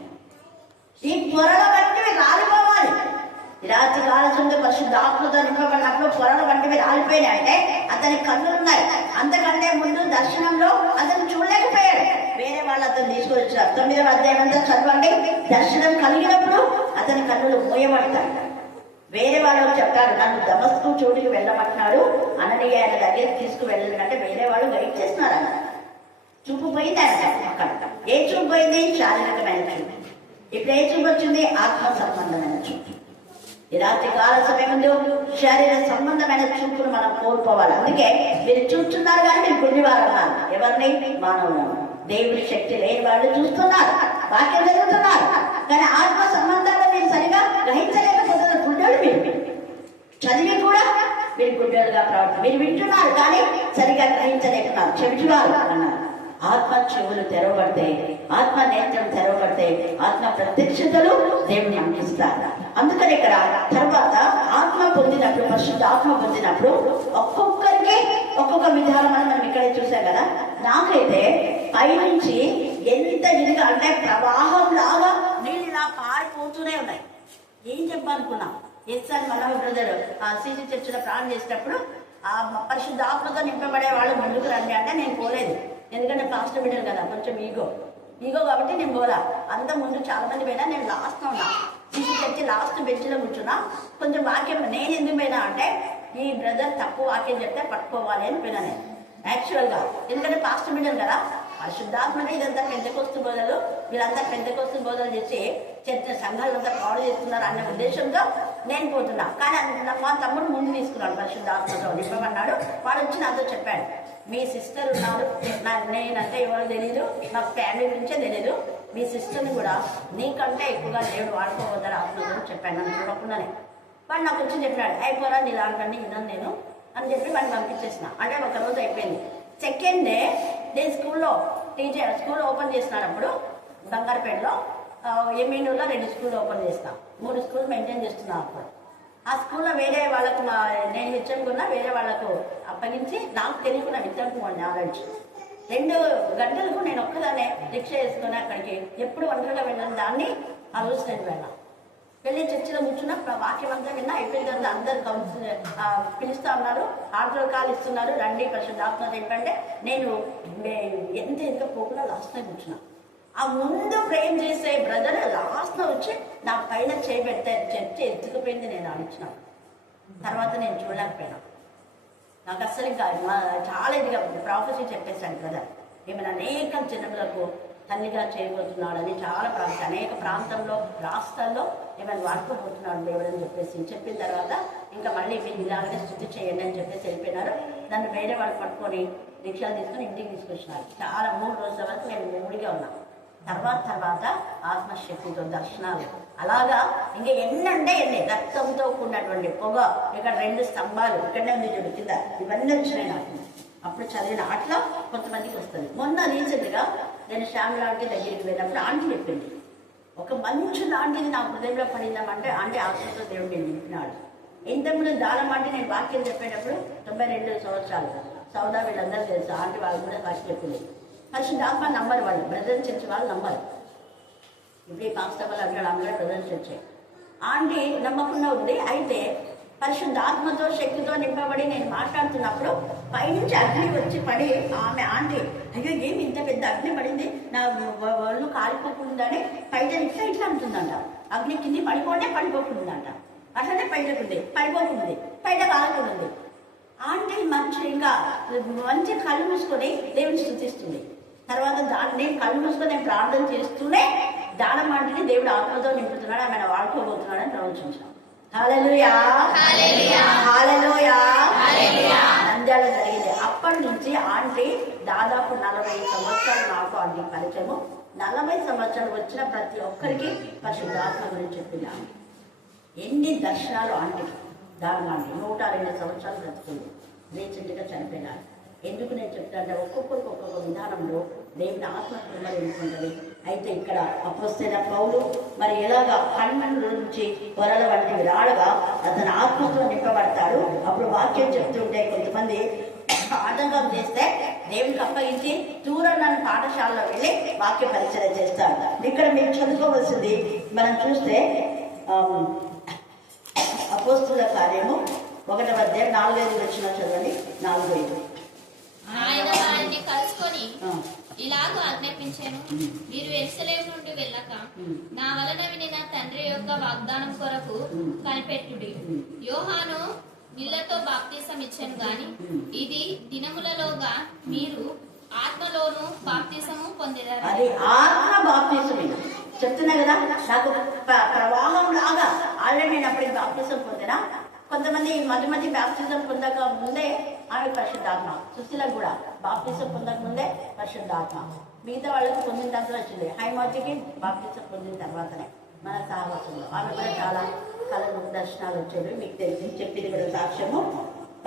పరిశుద్ధాత్మతో నింపబడినప్పుడు పొరలు వంటివి రాలిపోయినాయి అంటే అతని కన్నులు ఉన్నాయి. అంతకంటే ముందు దర్శనంలో అతను చూడలేకపోయాడు. వేరే వాళ్ళు అతను తీసుకొచ్చారు. 9వ అధ్యాయం అంతా చదవండి. దర్శనం కలిగినప్పుడు అతని కన్నులు మూయబడతాయి. వేరే వాళ్ళు చెప్తారు, నన్ను దమస్కు చోటుకి వెళ్ళమంటున్నాడు, అననీయ ఆయన దగ్గరికి తీసుకువెళ్ళాలంటే వేరే వాళ్ళు గైడ్ చేస్తున్నారు అన్న. చూపు పోయింది ఆయన అక్కడ. ఏ చూపు పోయింది? శారీరకమైన చూపు. ఇప్పుడు ఏ చూపు వచ్చింది? ఆత్మ సంబంధమైన చూపు. ఈ రాత్రి కాల సమయం ముందు శరీర సంబంధమైన చూపును మనం కోల్పోవాలి. అందుకే మీరు చూస్తున్నారు కానీ మీరు గుడ్డివారు అన్నారు. ఎవరిని? మానవులను. దేవుడి శక్తి లేని వాళ్ళు చూస్తున్నారు, వాక్యం జరుగుతున్నారు, కానీ ఆత్మ సంబంధాలు మీరు సరిగా గ్రహించలేకపోతున్నారు. గుడ్డోడు మీరు, చదివి కూడా మీరు గుడ్డోడుగా ప్రవర్తన. మీరు వింటున్నారు కానీ సరిగా గ్రహించలేకున్నారు, చెవిటివారు అన్నారు. ఆత్మ చెవులు తెరవబడితే, ఆత్మ నేత్రం తెరవబడితే ఆత్మ ప్రత్యక్షతలు దేవుని అందిస్తారు. అందుకని ఇక్కడ తర్వాత ఆత్మ పొందినప్పుడు, పరిశుద్ధ ఆత్మ పొందినప్పుడు ఒక్కొక్కరికి ఒక్కొక్క విధానం అని మనం ఇక్కడే చూసాం కదా. నాకైతే పైనుంచి ఎంత ఇదిగా అంటే ప్రవాహం లాగా నీళ్ళు ఇలా పారిపోతూనే ఉన్నాయి. ఏం చెప్పాలనుకున్నా? ఎస్ఆర్ మనోహర్ బ్రదర్ ఆ సీసీ చర్చిలో ప్రాణం చేసేటప్పుడు ఆ పరిశుద్ధ ఆత్మతో నింపబడే వాళ్ళు ముందుకు రండి అంటే నేను పోలేదు. ఎందుకంటే పాస్టర్ బిడ్డలు కదా, కొంచెం ఈగో కాబట్టి నేను పోరా. అంత ముందు చాలా మంది పోయినా నేను లాస్ట్ ఉన్నా. సీసీ చర్చి లాస్ట్ బెంచ్లో కూర్చున్నా. కొంచెం వాక్యం నేను ఎందుకు పోయినా అంటే ఈ బ్రదర్ తక్కువ వాక్యం చెప్తే పట్టుకోవాలి అని పోయినా నేను యాక్చువల్గా. ఎందుకంటే పాస్టర్ బిడ్డలు కదా, పరిశుద్ధాత్మగా ఇదంతా పెద్దకొస్తు బోధలు, వీళ్ళంతా పెద్దకొస్తు బోధలు చేసి చర్చ సంఘాలంతా పాడు చేస్తున్నారు అనే ఉద్దేశంతో నేను పోతున్నా. కానీ మా తమ్ముడు ముందు తీసుకున్నాడు, పరిశుద్ధాత్మతో నింపమన్నాడు. వాడు వచ్చి నాతో చెప్పాడు, మీ సిస్టర్ ఉన్నారు, నేనంటే ఎవరు తెలీదు, నాకు ఫ్యామిలీ గురించే తెలీదు, మీ సిస్టర్ని కూడా నీకంటే ఎక్కువగా దేవుడు వాడుకోవద్దని ఆత్మతో చెప్పాడు. నన్ను చూడకుండానే వాడు నాకు వచ్చి చెప్పాడు, అయిపోరా నీ లాంటి విన్నాను నేను అని చెప్పి వాడిని పంపించేసిన. అంటే ఒక రోజు అయిపోయింది. సెకండ్ డే నేను స్కూల్ ఓపెన్ చేసినప్పుడు బంగారపేటలో ఎమ్మెన్యూలో 2 స్కూల్ ఓపెన్ చేసిన, 3 స్కూల్ మెయింటైన్ చేస్తున్నాను. అప్పుడు ఆ స్కూల్లో వేరే వాళ్ళకు నేను హెచ్చరికున్నా వేరే వాళ్ళకు అప్పగించి నాకు తెలియకుండా విద్యార్థి నాలెడ్జ్ 2 గంటలకు నేను ఒక్కదాన్నే రిక్షా వేసుకొని అక్కడికి ఎప్పుడు ఒంటరిగా వెళ్ళాను. దాన్ని ఆ రోజు నేను వెళ్ళాను. వెళ్ళి చర్చిలో కూర్చున్న వాక్యం అంతా విన్నా. అయిపోయిన తర్వాత అందరు పిలుస్తూ ఉన్నారు, ఆటో కాలు ఇస్తున్నారు, రండి పరిశుద్ధాత్మ ఏంటంటే నేను ఎంత పోకుండా లాస్ట్నే కూర్చున్నా. ఆ ముందు ప్రేమ్ చేసే బ్రదర్ లాస్ట్లో వచ్చి నా పైన చేయబెడితే చర్చ ఎత్తుకుపోయింది. నేను ఆడించినాను. తర్వాత నేను చూడలేకపోయినా. నాకు అస్సలు ఇంకా చాలా ఇదిగా ప్రాఫెసీ చెప్పేశాను బ్రదర్. ఏమైనా అనేక జనములకు తల్లిగా చేయబోతున్నాడని చాలా అనేక ప్రాంతంలో రాష్ట్రాల్లో ఏమైనా వాడుకోబోతున్నాడు దేవుడు అని చెప్పిన తర్వాత ఇంకా మళ్ళీ మీరు ఇలాగనే స్థుతి చేయండి అని చెప్పేసి వెళ్ళిపోయినారు. దాన్ని వేరే వాళ్ళు పట్టుకొని రిక్షాలు తీసుకొని ఇంటికి తీసుకొచ్చినారు. చాలా 3 రోజుల వరకు నేను మూడిగా ఉన్నాను. తర్వాత ఆత్మశక్తితో దర్శనాలు అలాగా ఇంకా ఎన్నంటే రక్తంతో కూడినటువంటి పొగ, ఇక్కడ 2 స్తంభాలు ఇక్కడనే ఉంది చూడు కింద, ఇవన్నీ వచ్చినాయి నాకు. అప్పుడు చదివిన అట్లా కొంతమందికి వస్తుంది. మొన్న రీసెంట్గా నేను శ్యామ్ ఆంటీ దగ్గరికి వెళ్ళినప్పుడు ఆంటీ చెప్పింది, ఒక మంచి లాంటిది నా హృదయంలో పడిందామంటే ఆంటీ ఆత్మతో దేవుడు నేను నింపినాడు. ఇంతకుముందు దానం అంటే నేను వాక్యం చెప్పేటప్పుడు 92 సంవత్సరాలు సౌదా వీళ్ళందరూ తెలుసు. ఆంటీ వాళ్ళు కూడా వాక్యం చెప్పింది. పరిశుద్ధాత్మ నమ్మరు వాళ్ళు, బ్రదర్స్ చర్చి వాళ్ళు నమ్మరు. ఇప్పుడు ఈ కాన్స్టేబుల్ అంటాడు అందరూ బ్రదర్స్ చర్చి. ఆంటీ నమ్మకుండా ఉంది. అయితే పరిశుద్ధాత్మతో శక్తితో నింపబడి నేను మాట్లాడుతున్నప్పుడు పైనుంచి అగ్ని వచ్చి పడి ఆంటీ అయ్యో ఏమి ఇంత పెద్ద అగ్ని పడింది, నా ఒళ్ళు కాలిపోకుండానే పైన ఇట్లా అంటుందంట. అగ్ని కింది పడిపోకుందంట. అట్లనే పైనకుంది, పడిపోతుంది, పైన కాలకుంది. ఆంటీ ఇంకా మంచి కళ్ళు మూసుకొని దేవుని స్తుతిస్తుంది. తర్వాత నేను కళ్ళు మూసుకొని నేను ప్రార్థన చేస్తూనే దానం ఆంటీని దేవుడు ఆత్మతో నింపుతున్నాడు, ఆమె వాడుకోబోతున్నాడు అని ప్రవచించాం. హల్లెలూయా, హల్లెలూయా, నంద్యాల జరిగింది. అప్పటి నుంచి ఆంటీ దాదాపు 40 సంవత్సరాలు నాకు ఆంటీ పరిచయము. 40 సంవత్సరాలు వచ్చిన ప్రతి ఒక్కరికి పరిశుద్ధాత్మ గురించి చెప్పింది. ఎన్ని దర్శనాలు ఆంటీకి. దాని ఆంటీ 102 సంవత్సరాలు బ్రతుకుంది. రీసెంట్గా చనిపోయినారు. ఎందుకు నేను చెప్తానంటే ఒక్కొక్కరికి ఒక్కొక్క విధానంలో దేవుని ఆత్మ కృపలు ఎన్నుకుంటుంది. అయితే ఇక్కడ అపొస్తలుడైన పౌలు మరి ఎలాగా కన్నుల నుంచి పొరల వంటివి రాడగా అతను ఆత్మతో నింపబడతాడు. అప్పుడు వాక్యం చెప్తుంటే కొంతమంది ఆటంకం చేస్తే దేవునికి అప్పగించి దూరం పాఠశాలలో వెళ్ళి వాక్య పరిచయం చేస్తాడు. ఇక్కడ మీరు చదువుకోవాల్సింది మనం చూస్తే అపోస్తుల కార్యము 1వ అధ్యాయం 4-5 వచ్చిన చదవండి. 4-5. ఆయన వారిని కలుసుకొని ఇలాగ ఆజ్ఞాపించాను, మీరు యెరూషలేము నుండి వెళ్ళక నా వలన వినిన తండ్రి యొక్క వాగ్దానం కొరకు కనిపెట్టుడి. యోహాను నీళ్లతో బాప్తిసం ఇచ్చాను గాని ఇది దినములలోగా మీరు ఆత్మలోను బాప్తిసము పొందేదారు. అది ఆత్మ బాప్తిసమే చెప్తున్నా కదా. నాకు ప్రవాహం లాగా ఆల్రెడీ నేను అప్పటికి బాప్తిసం పొందినా. కొంతమంది మధ్య బాప్తిజం పొందక ముందే ఆమె పరిశుద్ధాత్మ. సుశీలకు కూడా బాప్తిజం పొందక ముందే పరిశుద్ధాత్మ. మిగతా వాళ్ళకి పొందిన తర్వాత వచ్చింది. హైమాతికి బాప్తిజం పొందిన తర్వాతనే మన సాహసంలో ఆమె కూడా చాలా కళలు దర్శనాలు వచ్చాడు. మీకు తెలిసి చెప్పింది కూడా సాక్ష్యము.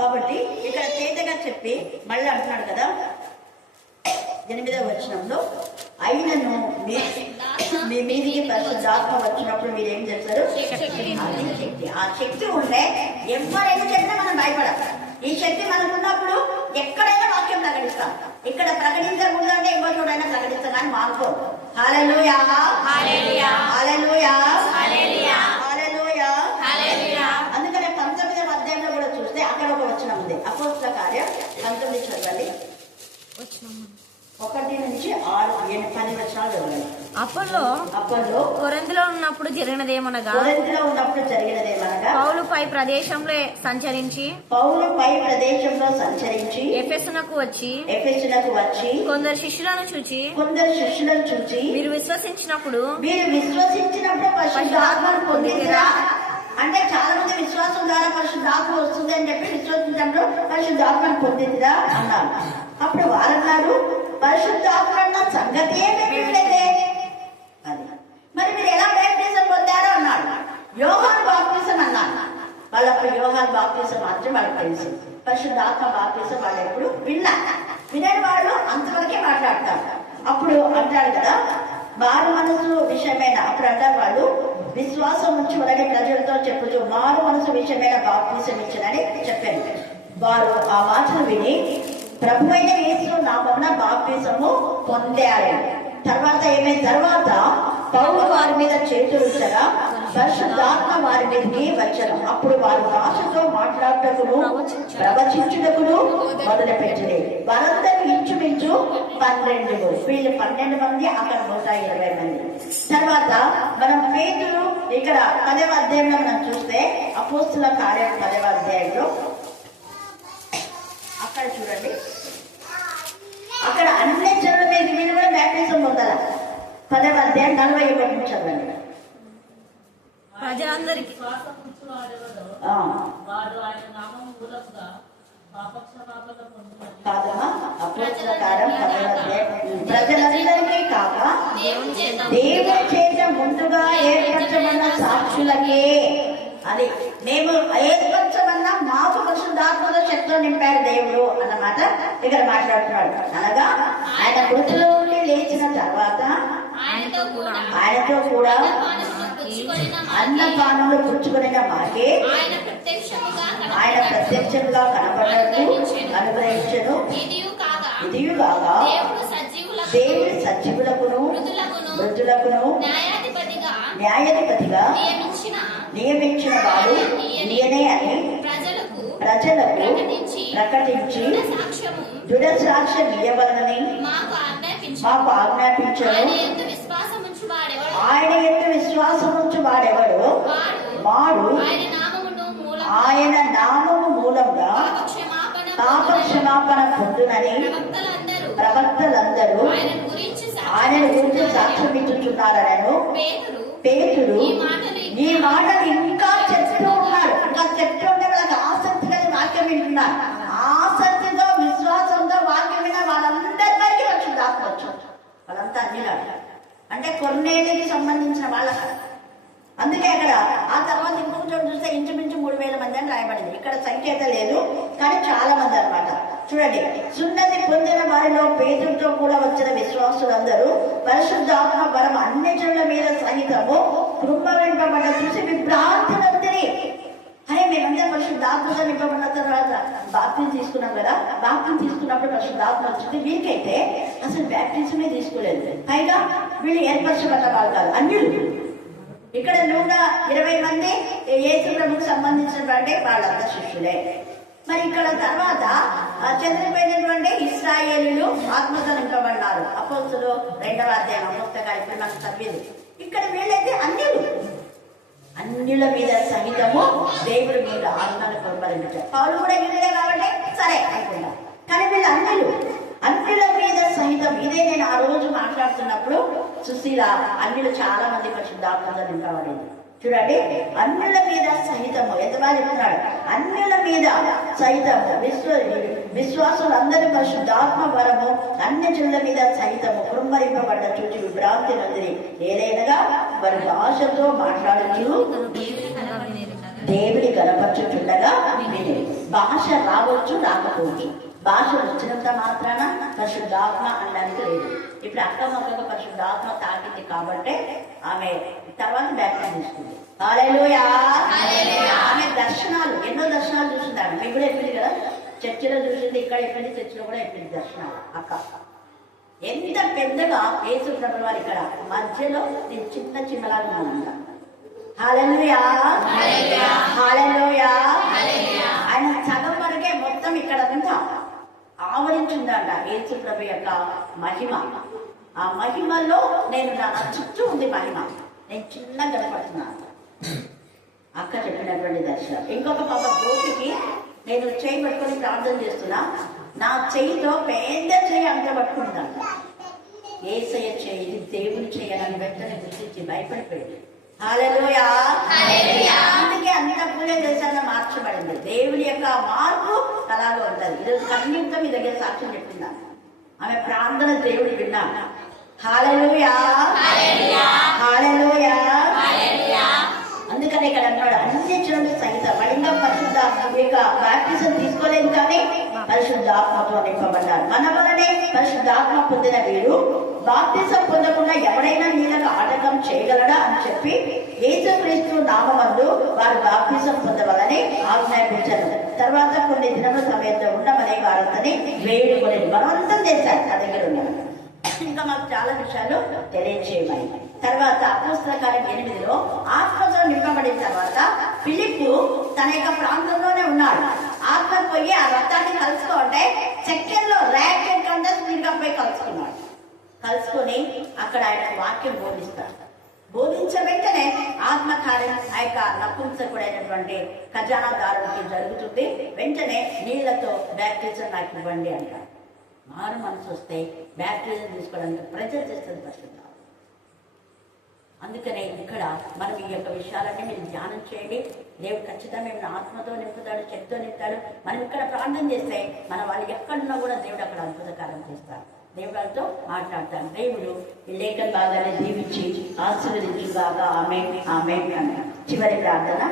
కాబట్టి ఇక్కడ తేటగా చెప్పి మళ్ళీ అంటున్నాడు కదా 8వ వచనంలో, అయినను మీ మీదికి పరిశుద్ధాత్మ వచ్చినప్పుడు మీరు ఏం చేస్తారు? అది శక్తి. ఆ శక్తి ఉంటే ఎవరైనా చెప్పినా మనం భయపడాలి. ఈ శక్తి మనకున్నప్పుడు ఎక్కడైనా వాక్యం ప్రకటిస్తాం. ఇక్కడ ప్రకటించకూడదు అంటే ఇంకో చోటైనా ప్రకటిస్తాం కానీ మానుకో. హల్లెలూయా, హల్లెలూయా, హల్లెలూయా, హల్లెలూయా, హల్లెలూయా. అందుకనే 19వ అధ్యాయంలో కూడా చూస్తే అక్కడ ఒక వచనం ఉంది. అపోస్తల కార్యం 19 చదవండి. 1 నుంచి 6, 7, 10 వచనాలు చదవండి. అప్పట్లో కొరింథీలో ఉన్నప్పుడు జరిగినదేమనగా పౌలు పై ప్రదేశంలో సంచరించి ఎఫెసునకు వచ్చి కొందరు శిష్యులను చూచి మీరు విశ్వసించినప్పుడు పరిశుద్ధాత్మను పొందితిరా అంటే చాలా మంది విశ్వాసం ద్వారా పరిశుద్ధాత్మ వస్తుంది అని చెప్పి విశ్వసించినప్పుడు పరిశుద్ధాత్మను పొందితిరా అన్నారు. అప్పుడు వారన్నారు, పరిశుద్ధాత్మ అన్న సంగతి ఏమిటైతే అది మరి మీరు ఎలా బాప్తిసం పొందారో అన్నాడు. యోహాను బాప్తిసం అన్నాడు. వాళ్ళప్పుడు యోహాను బాప్తిసం మాత్రం వాళ్ళకి తెలుసు. పరిశుద్ధాత్మ బాప్తిసం వాళ్ళు ఎప్పుడు వినని వాళ్ళు అంతవరకే మాట్లాడతారు. అప్పుడు అంటాడు కదా, మారు మనసు విషయమైన, అప్పుడు అంటారు వాళ్ళు విశ్వాసం నుంచి అలాగే ప్రజలతో చెప్పుతూ మారు మనసు విషయమైన బాప్తిసం ఇచ్చానని చెప్పాను. వారు ఆ మాటలు విని ప్రభువైన యేసు నామమున బాప్తిసము పొందారు. తర్వాత ఏమైంది? తర్వాత పౌలు వారి మీద చేతులుంచగా పరిశుద్ధాత్మ వారి మీదకి వచ్చారు. అప్పుడు వారు భాషతో మాట్లాడటకును ప్రవచించుటకును మొదలుపెట్టింది. వారందరూ ఇంచుమించు 12. వీళ్ళు 12 మంది, అక్కడ 120 మంది. తర్వాత మనం పేతురు ఇక్కడ 10వ అధ్యాయంలో మనం చూస్తే అపోస్తుల కార్యం 10వ అధ్యాయంలో అక్కడ చూడండి, అక్కడ అన్ని జనుల మీద వీళ్ళు కూడా బాప్తిసం పొందాలి. 10వ అధ్యాయం 41 నుంచి చదవండి. ప్రజలందరికీ ప్రజలందరికీ కాక దేవుని చేత ముందుగా ఏర్పరచబడిన సాక్షులకే. అది మేము ఏర్పరచబడిన మాకు పరిశుద్ధాత్మలో శక్తిలో నింపాడు దేవుడు అన్నమాట ఇక్కడ మాట్లాడుతున్నాడు. అనగా ఆయన మృతుల నుండి లేచిన తర్వాత ఆయనతో కూడా అన్నపానములు పుచ్చుకొనిన మాకే ఆయన ప్రత్యక్షంగా కనపడటకు అనుగ్రహించను. ఇదియు కాగా దేవుడి సజీవులకును మృతులకును న్యాయాధిపతిగా నియమించిన వాడు ఈయనే అని ప్రజలకు ప్రకటించి దృఢ సాక్ష్యం ఇవ్వవలనని మాకు ఆజ్ఞాపించను. ఆయన ఎందు విశ్వాసం ఉంచు వాడెవడు వాడు ఆయన నామము మూలంగా పాప క్షమాపణ పొందునని ప్రవక్తలందరూ ఆయన గురించి సాక్ష్యం ఇచ్చుచున్నారనను పేతురు ఈ మాటలు ఇంకా చెప్తూ ఉన్నారు. ఇంకా చెప్తూ ఉంటే వాళ్ళకి ఆసక్తి కలిగి వాక్యం వింటున్నారు. ఆసక్తితో విశ్వాసంతో వాక్యం విన్న వాళ్ళందరిపైకి వచ్చింది ఆత్మ వచ్చారు. వాళ్ళంతా అన్నిలాగా అంటే కొన్నేళ్ళకి సంబంధించిన వాళ్ళకి. అందుకే అక్కడ ఆ తర్వాత ఇంకొక చోటు చూస్తే ఇంచుమించు 3000 మంది అని రాయబడింది. ఇక్కడ సంఖ్య అయితే లేదు కానీ చాలా మంది అన్నమాట. చూడండి, సున్నతి పొందిన వారిలో పేతురుతో కూడా వచ్చిన విశ్వాసులందరూ పరిశుద్ధాత్మ వరం అన్ని జనుల మీద సహితము కృంభవింపబడ్డ చూసి విభ్రాంతి నందిరి. అరే మేమందరం పరిశుద్ధాత్మగా నింపబడిన తర్వాత బాప్తిజం తీసుకున్నాం కదా, బాప్తిజం తీసుకున్నప్పుడు పరిశుద్ధాత్మ వచ్చింది. వీరికైతే అసలు బాప్తిజమే తీసుకోలేదు. పైగా వీళ్ళు ఏర్పరచబడ్డ వాళ్ళు కాదు, అన్యులు. ఇక్కడ 120 మంది యేసు ప్రభుకు సంబంధించినటువంటి వాళ్ళంతా శిష్యులే. మరి ఇక్కడ తర్వాత చెదిరిపోయినటువంటి ఇశ్రాయేలీయులు ఆత్మతో నింపబడ్డారు. అపోస్తులు 2వ అధ్యాయం పుస్తకాలు ఇప్పుడు మనకు చదివేది. ఇక్కడ వీళ్ళైతే అన్యుల మీద సహితము దేవుడి మీద ఆత్మను కొనబలించారు. పౌలు కూడా యూదులే కాబట్టి సరే అనుకుంటా, కానీ వీళ్ళు అన్యుల మీద సహితం. ఇదే నేను ఆ రోజు మాట్లాడుతున్నప్పుడు సుశీల అన్యులు చాలా మంది పరిశుద్ధాత్మతో నింపబడింది. చూడండి, అన్యుల మీద సహితము ఎంత బాగా చెప్తున్నాడు. అన్యుల మీద సహితము విశ్వాసులందరూ పరిశుద్ధాత్మ వరము అన్ని జనుల మీద సహితము కుమ్మరింపబడ్డ చూచి విభ్రాంతి నందిని ఏదైనగా వారి భాషతో మాట్లాడుచు దేవుని గణపరచుచుండగా విని. భాష రావచ్చు రాకపోవచ్చు, భాష వచ్చినంత మాత్రాన పరిశుద్ధాత్మ అనడానికి లేదు. ఇప్పుడు అక్కమ్మకు పరిశుద్ధాత్మ తాకింది కాబట్టి ఆమె తర్వాత బ్యాప్టిజం తీసుకుంది. హల్లెలూయా. ఆమె దర్శనాలు, ఎన్నో దర్శనాలు చూసిందాడు. మీకు కూడా చెప్పింది కదా, చర్చిలో చూసింది, ఇక్కడ చెప్పింది, చర్చిలో కూడా చెప్పింది దర్శనాలు. అక్క ఎంత పెద్దగా యేసు ప్రభువు వారు ఇక్కడ మధ్యలో నేను చిన్నలాగా ఉన్నాను. హల్లెలూయా, హల్లెలూయా. ఆయన సగం వరకే మొత్తం ఇక్కడ అంతా ఆవరించిందంట యేసు ప్రభు యొక్క మహిమ. ఆ మహిమలో నేను నా చుట్టూ ఉంది మహిమ, నేను చిన్నగా కనపడుతున్నాను. అక్క చెప్పినటువంటి దర్శనం. ఇంకొక పాప గోపికి నేను చేయి పట్టుకొని ప్రార్థన చేస్తున్నా, నా చెయ్యితో పెద్ద చెయ్యి అంత పట్టుకుంటాను. యేసయ్య చెయ్యి, ఇది దేవుని చెయ్యని వెంటనే గుర్తించి భయపడిపోయింది. హల్లెలూయా. అందుకే అంత పూజ దేశాల్లో మార్చబడింది. దేవుని యొక్క మార్పు అలాగే ఉంటుంది. ఈరోజు కన్యుక్తం మీ దగ్గర సాక్ష్యం చెప్పిందా, ఆమె ప్రార్థన దేవుడు విన్నా. హల్లెలూయా, హల్లెలూయా. అందుకని ఇక్కడ అన్నాడు అన్ని జనులు సహితం మళ్ళీ పరిశుద్ధాత్మ బాప్టిజం తీసుకోలేదు కానీ పరిశుద్ధాత్మతో నింపబడ్డారు. మన వలనే పరిశుద్ధాత్మ పొందిన వీరు బాప్టిజం పొందకుండా ఎవరైనా నీళ్ళకు ఆటంకం చేయగలడా అని చెప్పి యేసుక్రీస్తు నామమందు వారు బాప్టిజం పొందవలని ఆజ్ఞాపించారు. తర్వాత కొన్ని దినముల సమయంలో ఉండమనే వారంతని వేడుకొని బలవంతం చేశారు. నా దగ్గర ఉన్నారు. ఇంకా మాకు చాలా విషయాలు తెలియచేయమని. తర్వాత అపోస్తల కార్యం 8లో ఆత్మతో నింపబడిన తర్వాత ఫిలిప్పు తన యొక్క ప్రాంతంలోనే ఉన్నాడు. ఆత్మ పోయి ఆ రథాన్ని కలుసుకోంటే సెకండ్లో ర్యాకెట్ కంటే స్పీడ్గా పోయి కలుసుకొని అక్కడ ఆయన వాక్యం బోధిస్తాడు. బోధించే వెంటనే ఆత్మకార్యం ఆ యొక్క నపుంసకుడైనటువంటి ఖజానాదారునికి జరుగుతుంది. వెంటనే నీళ్లతో బ్యాప్టిజం నాకు ఇవ్వండి అంటారు. మారు మనసు వస్తే బ్యాప్టిజం తీసుకోవడానికి ప్రెజర్ చేస్తుంది పరిశుద్ధ. అందుకనే ఇక్కడ మనం ఈ యొక్క విషయాలన్నీ మీరు ధ్యానం చేయండి. దేవుడు ఖచ్చితంగా మేము ఆత్మతో నింపుతాడు, శక్తితో నింపుతాడు. మనం ఇక్కడ ప్రార్థన చేస్తే మన వాళ్ళు ఎక్కడున్నా కూడా దేవుడు అక్కడ అద్భుత కార్యం చేస్తాడు. దేవుడితో మాట్లాడతాడు. దేవుడు ఈ లేఖన భాగాన్ని దీవించి ఆశీర్వదించుగాక. ఆమేన్, ఆమేన్. చివరి ప్రార్థన.